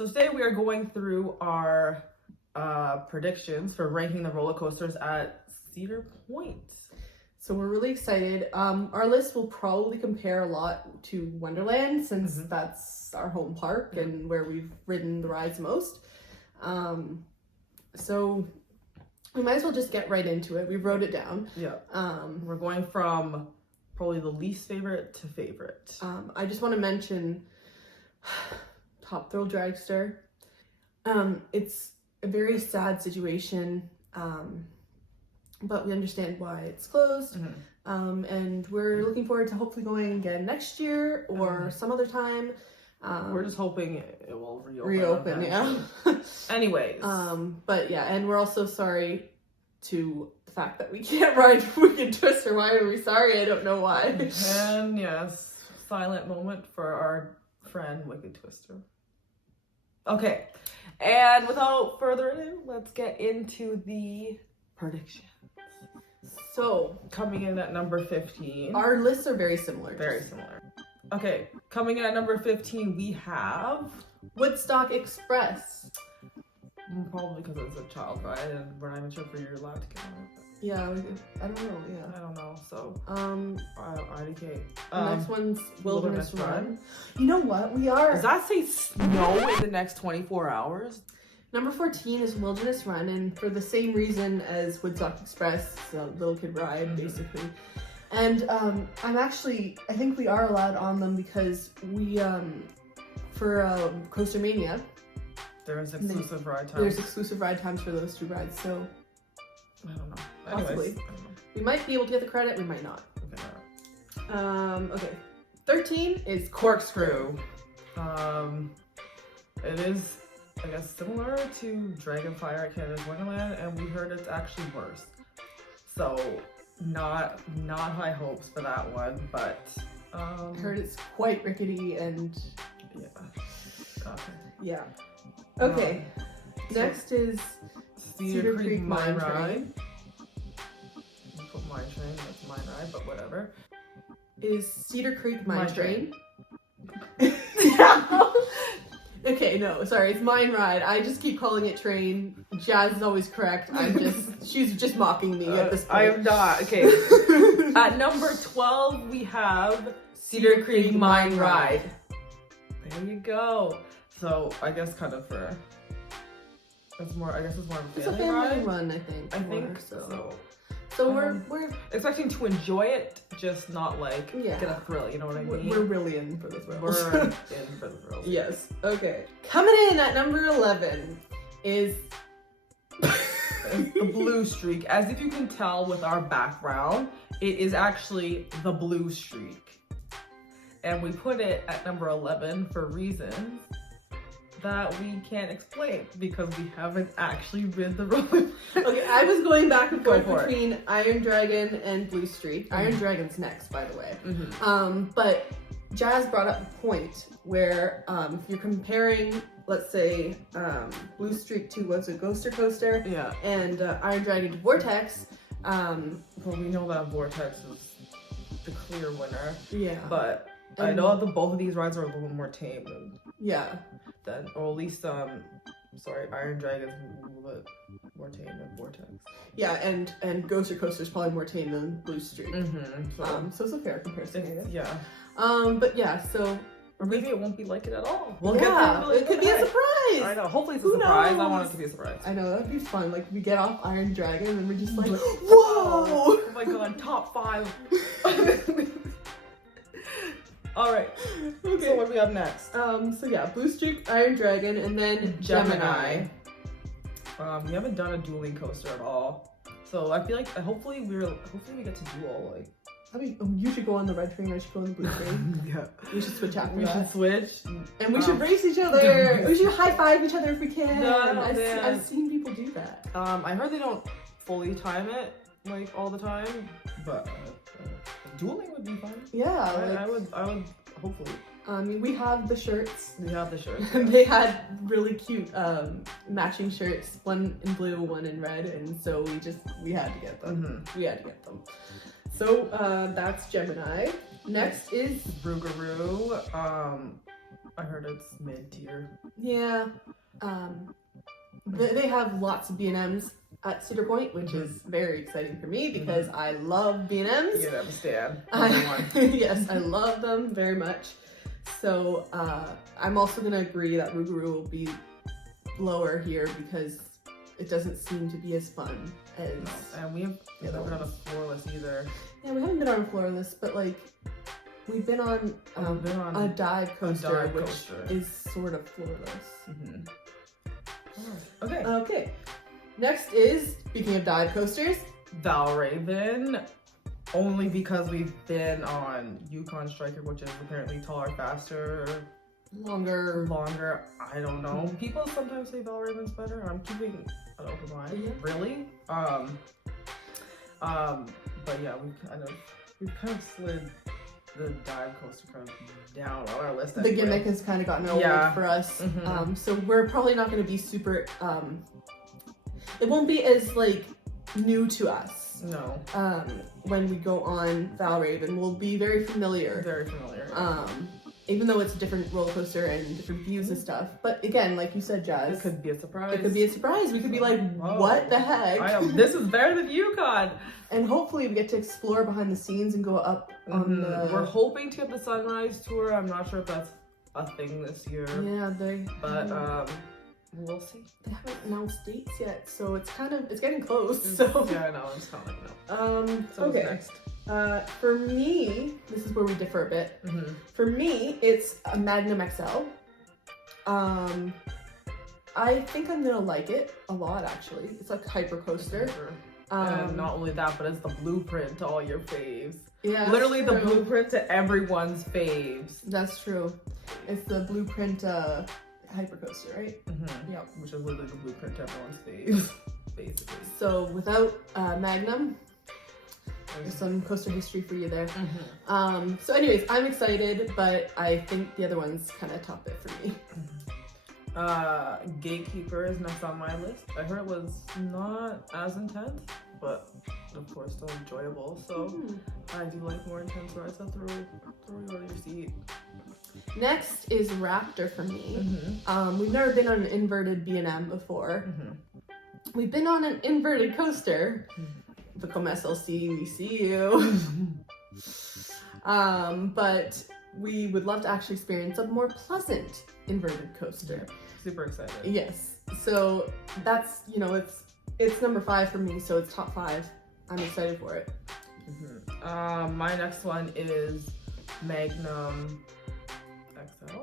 So today we are going through our predictions for ranking the roller coasters at Cedar Point. So we're really excited. Our list will probably compare a lot to Wonderland since that's our home park and where we've ridden the rides most. So we might as well just get right into it. We wrote it down. Yeah. We're going from probably the least favorite to favorite. I just want to mention Top Thrill Dragster. It's a very sad situation. But we understand why it's closed. And we're looking forward to hopefully going again next year or some other time. We're just hoping it will reopen, yeah. Anyways. But yeah, and we're also sorry to the fact that we can't ride Wicked Twister. Why are we sorry? I don't know why. And yes, silent moment for our friend Wicked Twister. Okay, and without further ado, let's get into the prediction. So, coming in at number 15. Our lists are very similar. Very similar. Okay, coming in at number 15, we have Woodstock Express. Probably because it's a child ride and we're not even sure if you're allowed to get on it. Yeah, I don't know, yeah. I don't know, so. IDK. The next one's Wilderness Run. You know what? We are. Does that say snow in the next 24 hours? Number 14 is Wilderness Run, and for the same reason as Woodstock Express, the little kid ride, basically. And I think we are allowed on them because we, for Coaster Mania, there's exclusive ride times. There's exclusive ride times for those two rides, so. I don't know. Possibly. Anyways, I don't know. We might be able to get the credit, we might not. Okay, alright. Okay. 13 is Corkscrew. It is, I guess, similar to Dragonfire at Canada's Wonderland, and we heard it's actually worse. So, not high hopes for that one, but I heard it's quite rickety and yeah. Okay. Yeah. Okay. Next is Cedar Creek Mine Train. You put Mine Train, that's Mine Ride, but whatever. Is Cedar Creek Mine Train. Okay, no, sorry, it's Mine Ride. I just keep calling it train. Jazz is always correct. She's just mocking me at this point. I am not. Okay. At number 12, we have Cedar Creek Mine Ride. There you go. So, I guess kind of for, it's more of a family ride. It's a family run, I think. I think so. So we're expecting to enjoy it, just not like get a thrill, you know what I mean? We're really in for the thrills. We're in for the thrills. Yes. Okay. Coming in at number 11 is the Blue Streak. As if you can tell with our background, it is actually the Blue Streak. And we put it at number 11 for reasons that we can't explain because we haven't actually ridden the roller. Okay, I was going back and forth between Iron Dragon and Blue Streak. Iron Dragon's next, by the way. But Jazz brought up a point where if you're comparing, let's say, Blue Streak to what's a Ghoster Coaster, and Iron Dragon to Vortex. Well, we know that Vortex is the clear winner. Yeah. But I know that both of these rides are a little more tame. Then, or at least, Iron Dragon's a little bit more tame than Vortex. Yeah, and Ghoster Coaster is probably more tame than Blue Streak. So it's a fair comparison, I guess. Yeah. But yeah, so. Or maybe it won't be like it at all. We'll get that. It could be a surprise. I know. Hopefully it's a surprise. I want it to be a surprise. I know, that'd be fun. Like, we get off Iron Dragon and we're just like, whoa! Oh my god, top 5. Alright, okay. So what do we have next? So yeah, Blue Streak, Iron Dragon, and then Gemini. We haven't done a dueling coaster at all. So I feel like hopefully we get to duel, like. I mean, you should go on the red train, I should go on the blue train. Yeah. We should switch after We should switch. And we should race each other. We should high five each other if we can. No, I've seen people do that. I heard they don't fully time it, like, all the time, but dueling would be fun. Yeah. I would hopefully. I mean, we have the shirts. We have the shirts. And they had really cute matching shirts, one in blue, one in red, and so we had to get them. We had to get them. So that's Gemini. Next is Rougarou. I heard it's mid-tier. Yeah. They have lots of B&Ms at Cedar Point, which is very exciting for me because I love B&Ms. You understand. Yes, I love them very much. So I'm also going to agree that Rougarou will be lower here because it doesn't seem to be as fun as... No. And we have never done a floorless either. Yeah, we haven't been on a floorless, but like we've been on a dive coaster, which is sort of floorless. Okay. Okay. Next is, speaking of dive coasters, Valraven. Only because we've been on Yukon Striker, which is apparently taller, faster, longer. I don't know. People sometimes say Valraven's better. I'm keeping an open mind. Yeah. Really? But yeah, we've kind of slid the dive coaster kind of down on our list. The gimmick has kind of gotten old for us. So we're probably not going to be super. It won't be as like new to us. No. When we go on Valraven, we'll be very familiar. Very familiar. Even though it's a different roller coaster and different views and stuff. But again, like you said, Jazz, it could be a surprise. It could be a surprise. We could be like, what the heck? I know, this is better than Yukon. And hopefully we get to explore behind the scenes and go up on the... We're hoping to get the sunrise tour. I'm not sure if that's a thing this year. Yeah, But we'll see. They haven't announced dates yet, so it's getting close. So yeah, I know. I'm just kind of like, no. So okay. Next. For me, this is where we differ a bit. For me, it's a Magnum XL. I think I'm gonna like it a lot, actually. It's like hyper coaster. And not only that, but it's the blueprint to all your faves. Yeah, literally the blueprint to everyone's faves. That's true. It's the blueprint hyper coaster, right? Yep. Which is literally the blueprint to everyone's faves, basically. So without Magnum, there's some coaster history for you there. So anyways, I'm excited, but I think the other ones kind of top it for me. Gatekeeper is next on my list. I heard it was not as intense, but of course still enjoyable. So I do like more intense rides that throw you out of your seat. Next is Raptor for me. We've never been on an inverted B&M before. We've been on an inverted coaster. The Comme SLC, we see you. But we would love to actually experience a more pleasant inverted coaster. Super excited. Yes. So that's, it's number 5 for me, so it's top 5. I'm excited for it. My next one is Magnum XL.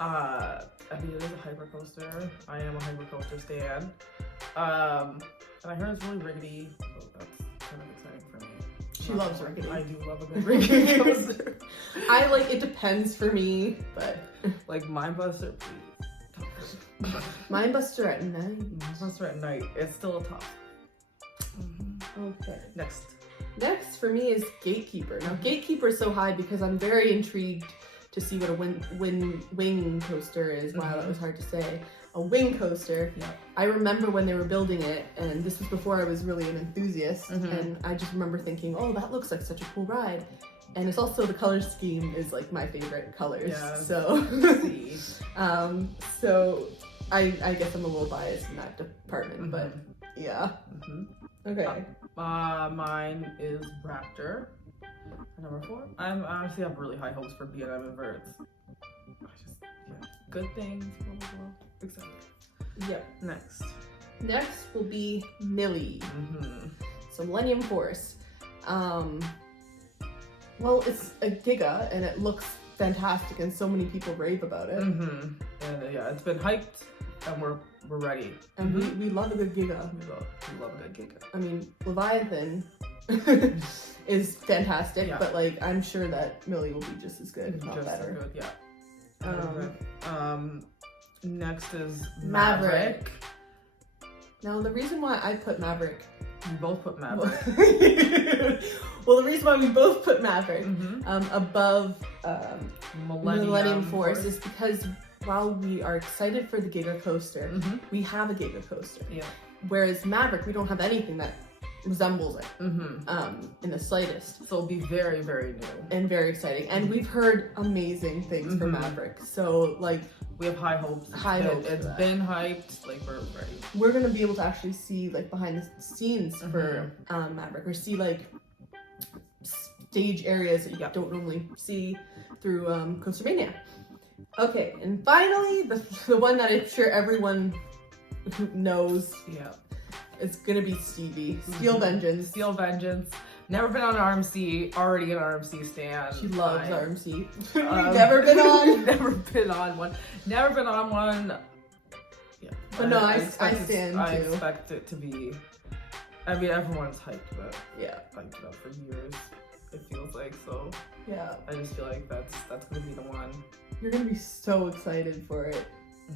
I mean, it is a hyper coaster. I am a hyper coaster stan. And I heard it's really rickety, so that's kind of exciting for me. She loves rickety. I do love a good rickety coaster. It depends for me, but like Mindbuster, please. Mindbuster at night. Mindbuster at night. It's still a top. Okay. Next for me is Gatekeeper. Now Gatekeeper is so high because I'm very intrigued to see what a wing coaster is. Wow, that was hard to say. A wing coaster. Yeah. I remember when they were building it, and this was before I was really an enthusiast, and I just remember thinking, oh, that looks like such a cool ride. And it's also, the color scheme is like my favorite colors. Yeah. So, so I guess I'm a little biased in that department, but yeah. Okay. Mine is Raptor. Number 4. I honestly have really high hopes for B&M inverts. Good things. Blah, blah, blah. Excited. Yep. Next will be Millie. So Millennium Force. Well, it's a Giga and it looks fantastic and so many people rave about it. And yeah, it's been hyped and we're ready. And we love a good Giga. We love a good Giga. I mean, Leviathan is fantastic, but like I'm sure that Millie will be just as good, if not better. As good, yeah. Next is Maverick. Now the reason why I put Maverick, we both put Maverick. well, the reason why we both put Maverick above Millennium Force is because while we are excited for the Giga Coaster, we have a Giga Coaster. Yeah. Whereas Maverick, we don't have anything that resembles it in the slightest. So it'll be very, very new. And very exciting. And we've heard amazing things from Maverick. So, like... We have high hopes. It's been hyped. Like, we're ready. We're going to be able to actually see, like, behind the scenes for Maverick. Or see, like, stage areas that you don't normally see through Coaster Mania. Okay, and finally, the one that I'm sure everyone knows. Yeah. It's gonna be Stevie. Steel Vengeance. Steel Vengeance. Never been on an RMC, already an RMC stan. She loves RMC. Never been on? Never been on one. Never been on one. Yeah. But no, I stand too. I expect it to be, I mean, everyone's hyped it. Yeah. Hyped it up for years, it feels like, so. Yeah. I just feel like that's gonna be the one. You're gonna be so excited for it.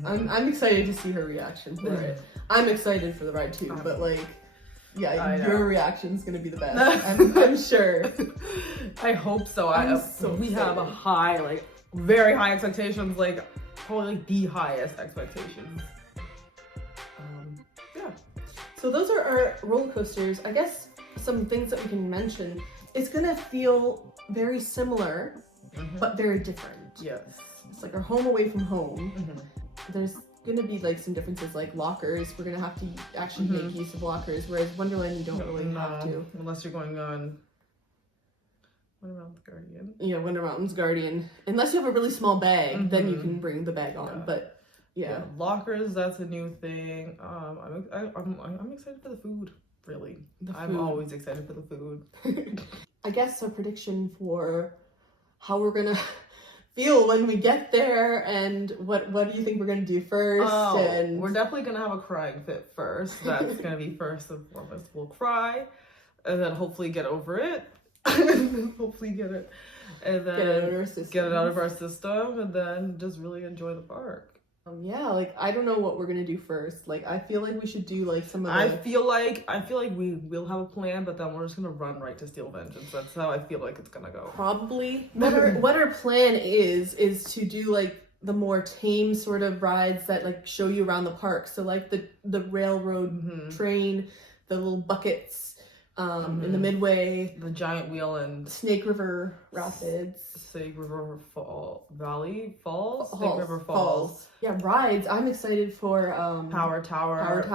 I'm excited to see her reaction for it. I'm excited for the ride too, but like, yeah, your reaction's gonna be the best. I'm sure. I hope so. We have a high, like, very high expectations, like probably like the highest expectations. Yeah. So those are our roller coasters. I guess some things that we can mention. It's gonna feel very similar, but very different. Yes. It's like our home away from home. There's gonna be like some differences, like lockers. We're gonna have to actually make use of lockers, whereas Wonderland you don't really have to. Unless you're going on Wonder Mountain's Guardian. Yeah, Wonder Mountain's Guardian. Unless you have a really small bag, then you can bring the bag on. But yeah, lockers, that's a new thing. I'm excited for the food. Really, I'm always excited for the food. I guess a prediction for how we're gonna feel when we get there, and what do you think we're gonna do first? And we're definitely gonna have a crying fit first. That's gonna be first and foremost. We'll cry, and then hopefully get over it. Hopefully get it, and then get it out of our system, and then just really enjoy the park. Yeah, like I don't know what we're gonna do first. Like I feel like we should do like some of the... I feel like we will have a plan, but then we're just gonna run right to Steel Vengeance. That's how I feel like it's gonna go. Probably. What our plan is to do like the more tame sort of rides that like show you around the park. So like the railroad train, the little buckets in the midway, the giant wheel, and Snake River Rapids. Snake River Falls. Snake River Falls. Yeah, rides. I'm excited for Power Tower.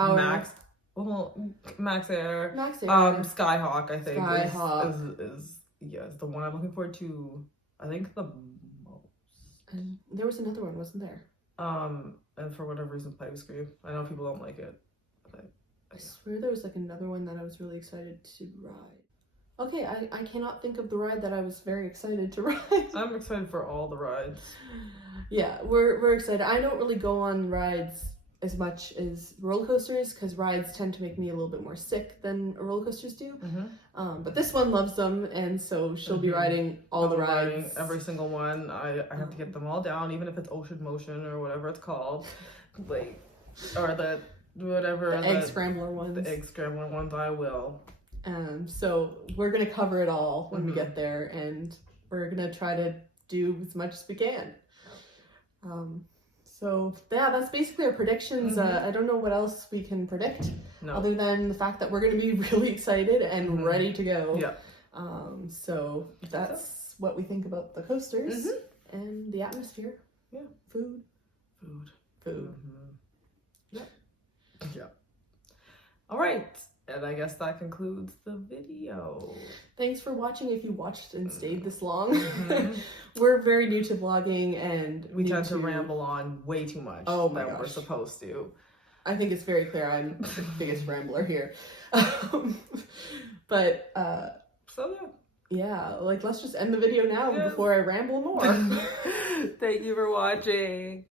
Max Air. Skyhawk, I think. Skyhawk is the one I'm looking forward to. I think the most. And there was another one, wasn't there? And for whatever reason, Pipe Scream. I know people don't like it. But I swear there was like another one that I was really excited to ride. Okay, I cannot think of the ride that I was very excited to ride. I'm excited for all the rides. Yeah, we're excited. I don't really go on rides as much as roller coasters because rides tend to make me a little bit more sick than roller coasters do. But this one loves them, and so she'll be riding all the rides. Riding every single one. I have to get them all down, even if it's Ocean Motion or whatever it's called, like, or the egg scrambler ones. The egg scrambler ones, I will. So we're gonna cover it all when we get there, and we're gonna try to do as much as we can. So yeah, that's basically our predictions. I don't know what else we can predict other than the fact that we're gonna be really excited and ready to go. Yeah. So that's what we think about the coasters and the atmosphere. Yeah. Food. Yeah. All right. And I guess that concludes the video. Thanks for watching if you watched and stayed this long. We're very new to vlogging, and we tend to ramble on way too much than we're supposed to. I think it's very clear I'm the biggest rambler here. But so yeah, like let's just end the video now before I ramble more. Thank you for watching.